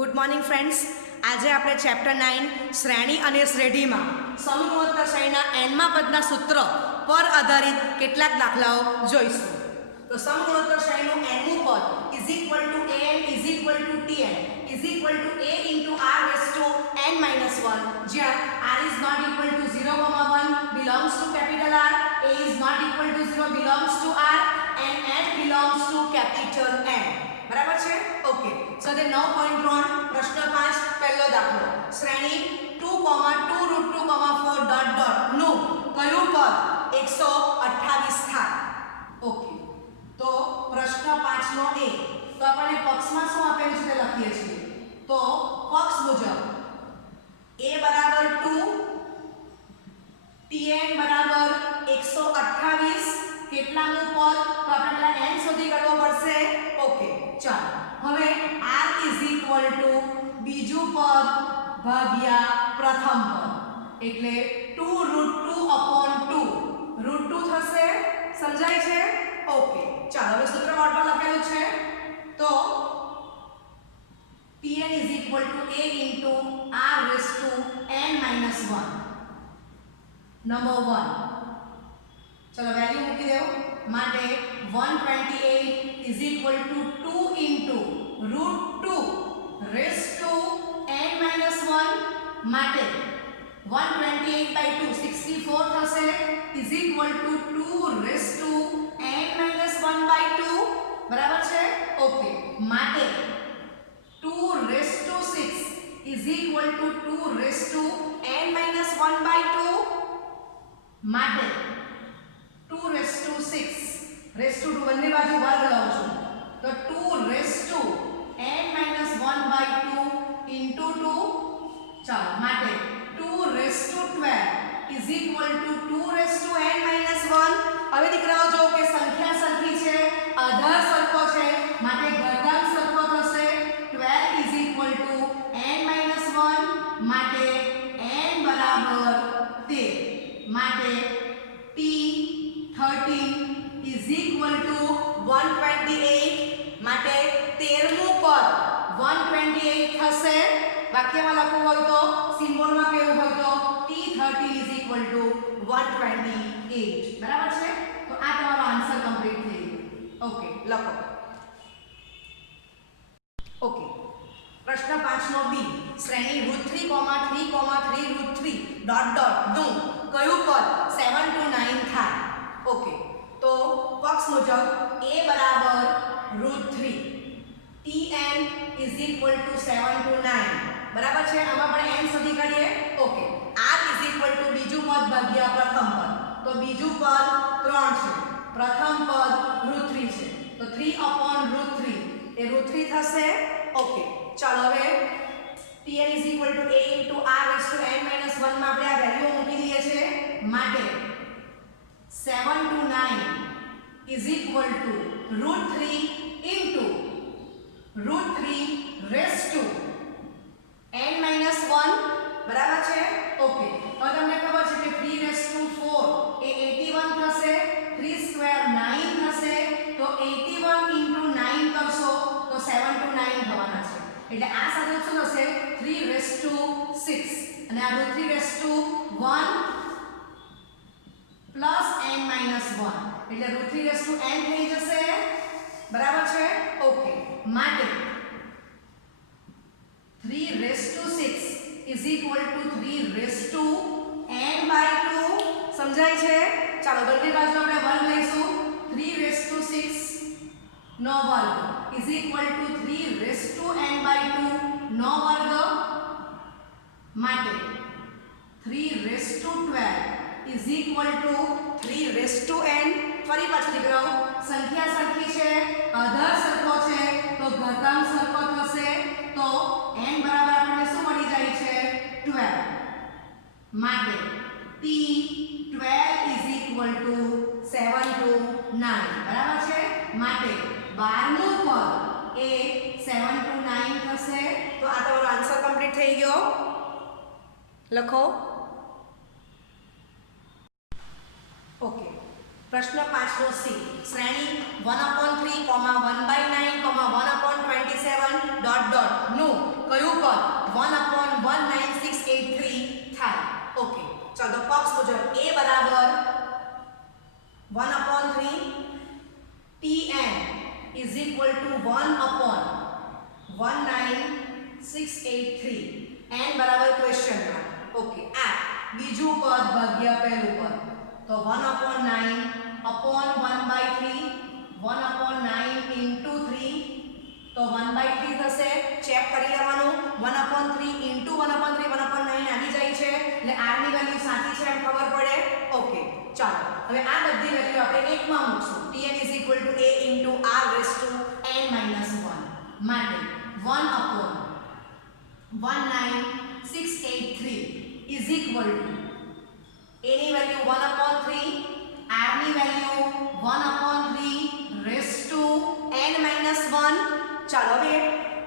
Good morning friends. આજે આપણે chapter 9 શ્રેણી અને શ્રેઢીમાં સમગુણોત્તર શ્રેણીના એનમા પદના સૂત્ર પર આધારિત કેટલાક દાખલાઓ જોઈશું. તો સમગુણોત્તર શ્રેણીનું એનમું પદ is equal to an is equal to tn is equal to a into r raise to n minus 1, જ્યાં r is not equal to 0,1 belongs to capital R, a is not equal to 0 belongs to R and n belongs to capital N. બરાબર છે? Okay. સો તે 9.3 પ્રશ્ન 5 પહેલો દાખલો. શ્રેણી 2, 2 √2, 4 dot dot નું કયું પદ 128 થાય? ઓકે. તો પ્રશ્ન 5 નો a, તો આપણે પક્ષમાં શું આપેલું છે તે લખીએ છીએ. તો પક્ષ મુજબ a બરાબર 2, tn બરાબર 128, કેટલાનું પદ? તો આપણે પહેલા n શોધી કાઢવો પડશે. ઓકે, ચાલો. હવે r ઇઝ ઇક્વલ ટુ બીજું પદ ભાગ્યા પ્રથમ પદ, એટલે 2 √2 / 2 √2 થશે. સમજાય છે? ઓકે, ચાલો. હવે સૂત્ર બોર્ડ પર લખેલું છે. તો tn is equal to a into r raise to n minus 1, number 1. ચલો વેલ્યુ મૂકી દેવું. માટે 128 is equal to 2 into √2 raise to n minus 1, માટે 128/2 64 થશે, is equal to 2 raise to n minus 1/2. બરાબર છે? ઓકે. માટે 2 raise to 6 is equal to 2 raise to n minus 1/2. માટે 2 રેઝ ટુ 6 રેઝ ટુ 2 બંને બાજુ વર્ગ લઉં છું, તો 2 raise to n minus 1/2 into 2. ચાલો. માટે 2 raise to 12 is equal to 2 raise to n minus 1. હવે દીકરાઓ જો કે સંખ્યા સરખી છે, આધાર સરખો છે, માટે ઘાતાંક સરખો થશે. 12 is equal two n minus 1, માટે n બરાબર 13. માટે t 13 ઇઝ ઇક્વલ ટુ 128, માટે 13મું પદ 128 થશે. વાક્યમાં લખવું હોય તો, સિમ્બોલમાં કેવું હોય તો t13 ઇઝ ઇક્વલ ટુ 128. બરાબર છે? તો આ તમારો આન્સર કમ્પ્લીટ થઈ ગયો. ઓકે, લખો. ઓકે. પ્રશ્ન 5 નો બી, શ્રેણી √3, 3, 3 √3 ડોટ ડોટ નું કયું પદ 7 to 9 થાય? ઓકે. તો પક્ષ મુજબ a બરાબર √3, tn is equal two 7 to 9. બરાબર છે? આમાં પણ n શોધી કાઢીએ. Okay. r is equal two બીજું પદ ભાગ્યા પ્રથમ પદ, તો બીજું પદ 3 છે, પ્રથમ પદ √3 છે, તો 3/√3 એ √3 થશે. ઓકે, ચાલો. હવે tn is equal to a into r raise to n minus 1 માં આપણે આ વેલ્યુ મૂકી દઈએ છીએ. માટે 7 to 9 is equal to √3 into √3 raise to n minus 1. બરાબર છે? ઓકે. હવે તમને ખબર છે કે 3 રેઝ ટુ 4 એ 81 થશે, 3 સ્ક્વેર 9 થશે, તો 81 ઇન્ટુ 9 કરશો તો 7 to 9 થવાના છે. એટલે આ સાથે શું થશે? 3 રેઝ ટુ 6, અને આ √3 raise to 1 plus n minus 1, એટલે √3 રેઝ ટુ n થઈ જશે. બરાબર છે? ઓકે. માટે 3 raise to 6 is equal to 3 raise to n/2. સમજાય છે? ચાલો, બંને બાજુ આપણે વર્ગ લઈશું. 3 રેઝ ટુ 6 નો વર્ગ is equal to 3 raise to n/2 નો વર્ગ. માટે 3 raise to 12 is equal to 3 raise to n. ફરી પાછું દીકરાઓ, સંખ્યા સરખી છે, આધાર સરખો છે, તો ઘાતાંક સરખો થશે, તો n બરાબર આપણને શું મળી જાય છે? 12. માટે t 12 is equal two 7 to 9. બરાબર છે? માટે 12મું પદ એ 7 to 9 થશે. તો આ તમારો આન્સર કમ્પ્લીટ થઈ ગયો. લખો. ઓકે. પ્રશ્ન 5 નો સી, શ્રેણી 1/3, 1/9, 1/27 ડોટ ડોટ નું મુજબ a બરાબર 1/3 tn is equal to 1/19683 n બરાબર ક્વેશ્ચન માર્ક. ઓકે, આ બીજું પદ ભાગ્યા પહેલું પદ, તો 1/9 upon 1/3 1/9 into 3 તો 1/3 થશે. ચેક કરી લેવાનું 1/3 into 1/3 1/9 આવી જાય છે એટલે r ની વેલ્યુ સાચી છે એમ ખબર પડે. ઓકે, ચાલો હવે આ બધી વેલ્યુ આપણે એકમાં મૂકશું. tn is equal to a into r raised to n minus 1 માટે 1/19683 is equal to a ની વેલ્યુ 1/3 r ની value 1/3 raised to n minus 1. ચાલો હવે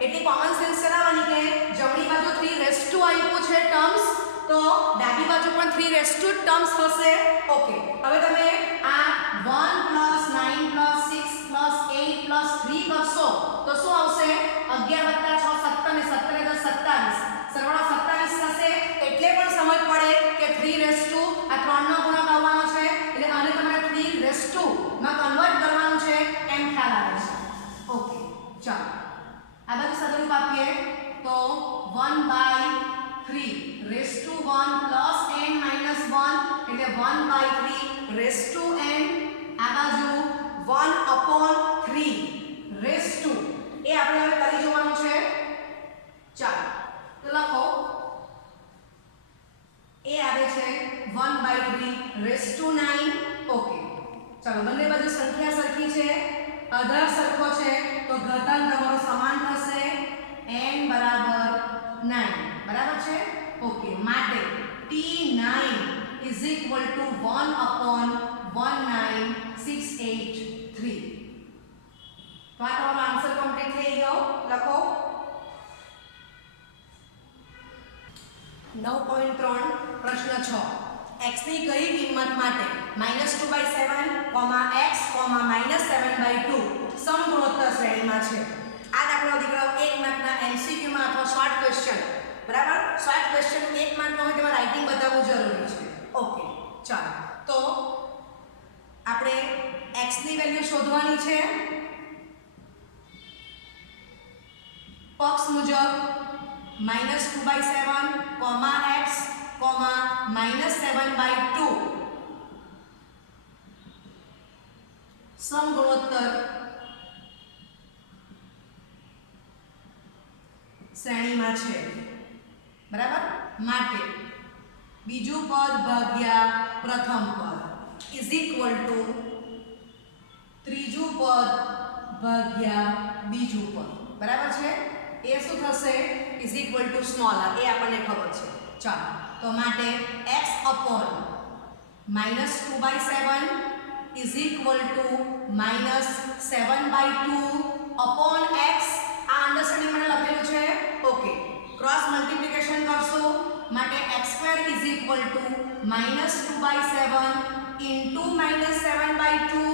એટલી કોમન સેન્સ ચલાવવાની કે જમણી બાજુ 3 raised to આપ્યું છે ટર્મ્સ, તો ડાબી બાજુ પણ 3 raised to ટર્મ્સ થશે. ઓકે, હવે તમે આ 1 + 9 + 6 + 8 + 3 કરશો તો શું આવશે? 11 + 6 17 ને 17 ને 10 27, સરવાળો 27 થશે. એટલે પણ સમજ પડે કે 3 raised to આ 3 નો ગુણક આવવાનો છે એટલે આને તમારે 3 raised to માં કન્વર્ટ કરવાનું છે એમ ખ્યાલ આવે છે. ઓકે, ચાલો આ બધું સદરૂપ આપીએ તો 1/3 raised to 1 plus n minus 1 એટલે 1/3 raised to n. આ બાજુ 1/3 raised to એ આપણે હવે કરી જોવાનું છે. ચાલો તો લખો એ આવે છે 1/3 raised to 9. ઓકે, ચાલો બંને બાજુ સંખ્યા સરખી છે, આધાર સરખો છે તો ઘાતાંક તમારો સમાન થશે. n બરાબર 9 બરાબર છે. ઓકે, માટે t9 is equal to 1/19683. તો આ તમારો આન્સર કમ્પ્લીટ થઈ ગયો. લખો 9.3 પ્રશ્ન 6 x ની કઈ કિંમત માટે -2/7, x, -7/2 સમગુણોત્તર શ્રેણીમાં છે. આ દાખલો દીકરાઓ 1 માર્કના MCQ માં અથવા શોર્ટ ક્વેશ્ચન, બરાબર, શોર્ટ ક્વેશ્ચન 1 માર્કનો હોય તેમાં રાઇટિંગ બતાવવું જરૂરી છે. ઓકે, ચાલો તો આપણે x ની વેલ્યુ શોધવાની છે. પક્ષ મુજબ -2/7, x, -7/2 સમગુણોત્તર શ્રેણીમાં છે, બરાબર. માટે બીજું પદ ભાગ્યા પ્રથમ પદ ઇઝ ઇક્વલ ટુ ત્રીજું પદ ભાગ્યા બીજું પદ, બરાબર છે. એ શું થશે? Is equal two small r, એ આપણને ખબર છે. ચાલો તો માટે x upon -2/7 is equal to -7/2 upon x. આ અંડરસ્ટેન્ડિંગ મને લખેલું છે. ઓકે, ક્રોસ મલ્ટીપ્લિકેશન કરશો માટે x² is equal to -2/7 into -7/2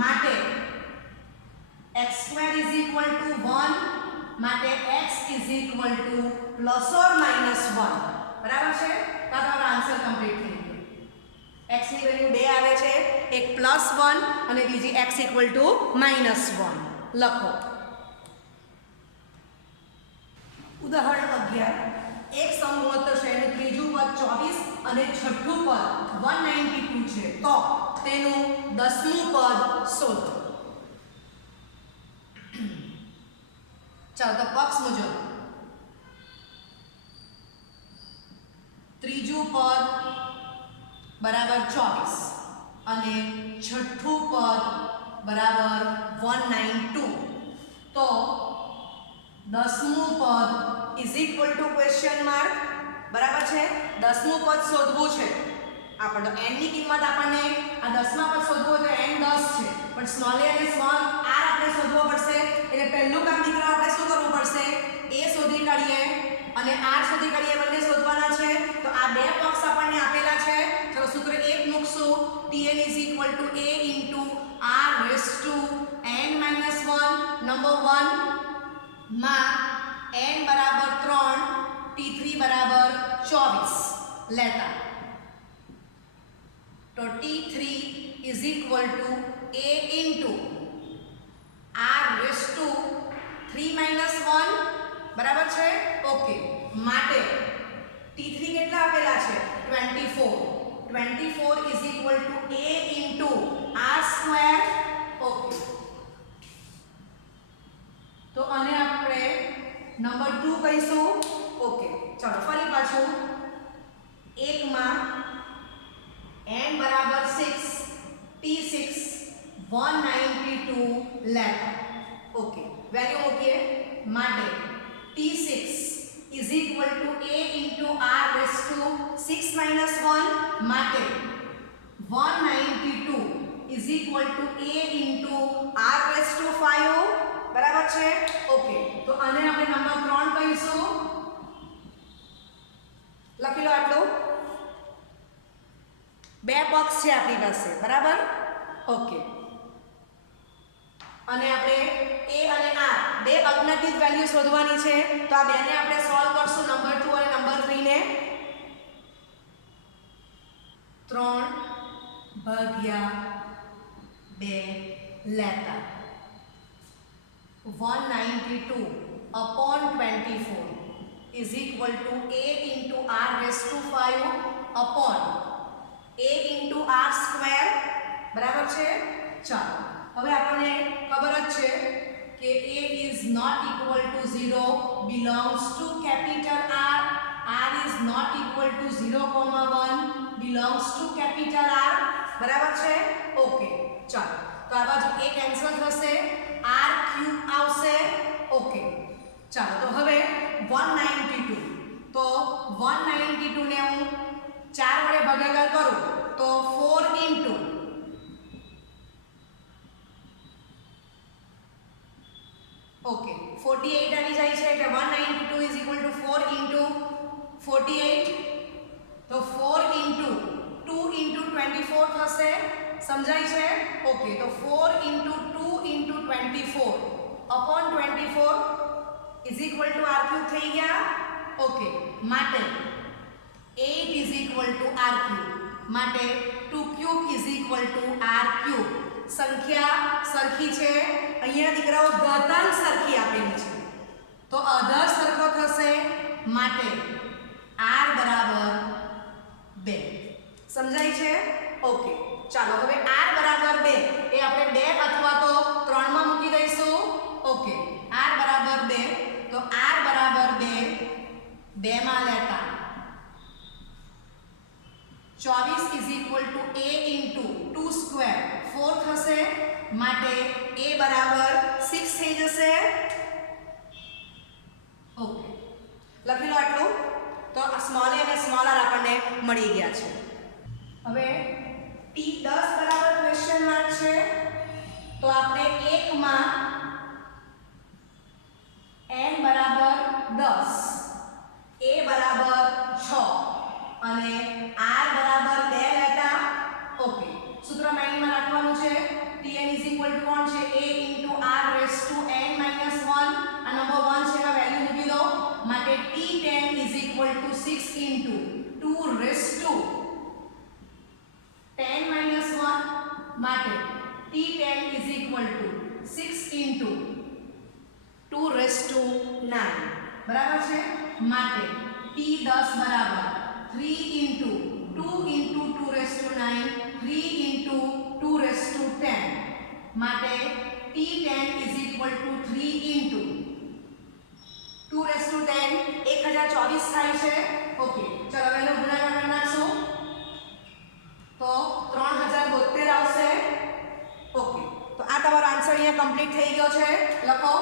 માટે x² is equal to 1 માટે x is equal to ±1, બરાબર છે. તો તમારો આન્સર કમ્પ્લીટ થઈ ગયો. x ની વેલ્યુ 2 આવે છે, એક +1 અને બીજી x equal to -1. લખો ઉદાહરણ 11 એક સમગુણોત્તર શ્રેણીનું ત્રીજું પદ 24 અને છઠ્ઠું પદ 192 છે, તો તેનું 10મું પદ શોધો. ચાલો તો પક્ષ મુજબ ત્રીજું પદ બરાબર 24 અને છઠ્ઠું પદ બરાબર 192, તો 10મું પદ is equal two question mark, બરાબર છે. 10મું પદ શોધવું છે આપણે, તો n ની કિંમત આપણને આ 10મા પદ શોધવું હોય તો n 10 છે, પણ સ્મોલ a અને સ્મોલ r આપણે શોધવો પડશે. એટલે પહેલું કામ દીકરા આપણે શું કરવું પડશે? a શોધી કાઢીએ અને r શોધી કાઢીએ, બંને શોધવાના છે. તો આ બે પક્ષ આપણને આપેલા છે. ચલો સૂત્ર 1 મૂકશું. tn is equal to a into r raised to n minus 1 number 1 માં n બરાબર 3, t3 બરાબર 24 લેતા તો T3 is equal to A into R raised to 3 minus 1 બરાબર છે ઓકે માટે T3 કેટલા આપેલા છે 24 is equal to A into R square okay તો આને આપણે નંબર 2 કહીશું ઓકે ચલો ફરી પાછું 1 માં n બરાબર 6 T6 192 લેતા ઓકે વેલ્યુ મૂકીએ માટે T6 is equal to A into R raised to 6 minus 1 માટે 192 is equal to A into R raised to 5 બરાબર છે ઓકે તો આને આપણે નંબર 3 કહીશું લખી લો આટલું બે બોક્સ છે આપણી પાસે બરાબર ઓકે અને આપણે A અને R બે અજ્ઞાત વેલ્યુ શોધવાની છે તો આ બેને આપણે સોલ્વ કરશું નંબર 2 અને નંબર 3 ને 3/2 લેતા 192 upon 24 is equal to A into R raised to 5 upon A into R square બરાબર છે ચાલો હવે આપણને ખબર જ છે કે A is not equal to 0 belongs to capital R R is not equal to 0,1 belongs to capital R બરાબર છે ઓકે ચાલો તો આ બાજુ A કેન્સલ થશે R ક્યુબ આવશે ઓકે ચાલો તો હવે 192 તો 192 ને હું 4 વડે ભાગાકાર કરું તો 4 into ઓકે 48 આવી જાય છે એટલે 192 is equal to 4 into 48 તો 4 into 2 into 24 થશે સમજાય છે ઓકે તો 4 into 2 into 24 upon 24 is equal to r cube થઈ ગયા ઓકે માટે 8 is equal to r cube માટે 2 cube is equal to r cube સંખ્યા સરખી છે અહીંયા દીકરાઓ ઘાતાંક સરખી આપેલી છે તો અધર સરખો થશે માટે r બરાબર 2 સમજાય છે ઓકે ચાલો હવે r બરાબર 2 એ આપણે 2 અથવા તો 3 માં મૂકી દઈશું ઓકે r બરાબર 2 તો r બરાબર 2 માં લેતા 24 is equal to a into 2 square 4 થશે માટે a બરાબર 6 થઈ જશે ઓકે લખી લો આટલું તો સ્મોલ a અને સ્મોલ r આપણને મળી ગયા છે હવે T10 બરાબર ક્વેશ્ચન માર્ક છે તો આપણે 1 માં n બરાબર 10 a બરાબર 6 અને r બરાબર 2 લેતા ઓકે સૂત્ર માઇન્ડમાં રાખવાનું છે Tn is equal to કોણ છે a into r raised to n minus 1 આ નંબર 1 છે એમાં વેલ્યુ મૂકી દો માટે T10 is equal to 6 into 2 raised to 10 minus 1 માટે T10 is equal to 6 into 2 raised to 9 બરાબર છે માટે T10 બરાબર 3 into 2 into 2 raised to 9 3 into 2 raised to 10 માટે T10 is equal to 3 into 2 raised to 10 1024 થાય છે ઓકે ચલો હવે એનો ગુણાકાર કરી નાખશું તો 3072 આવશે ઓકે તો આ તમારો આન્સર અહીંયા કમ્પ્લીટ થઈ ગયો છે લખો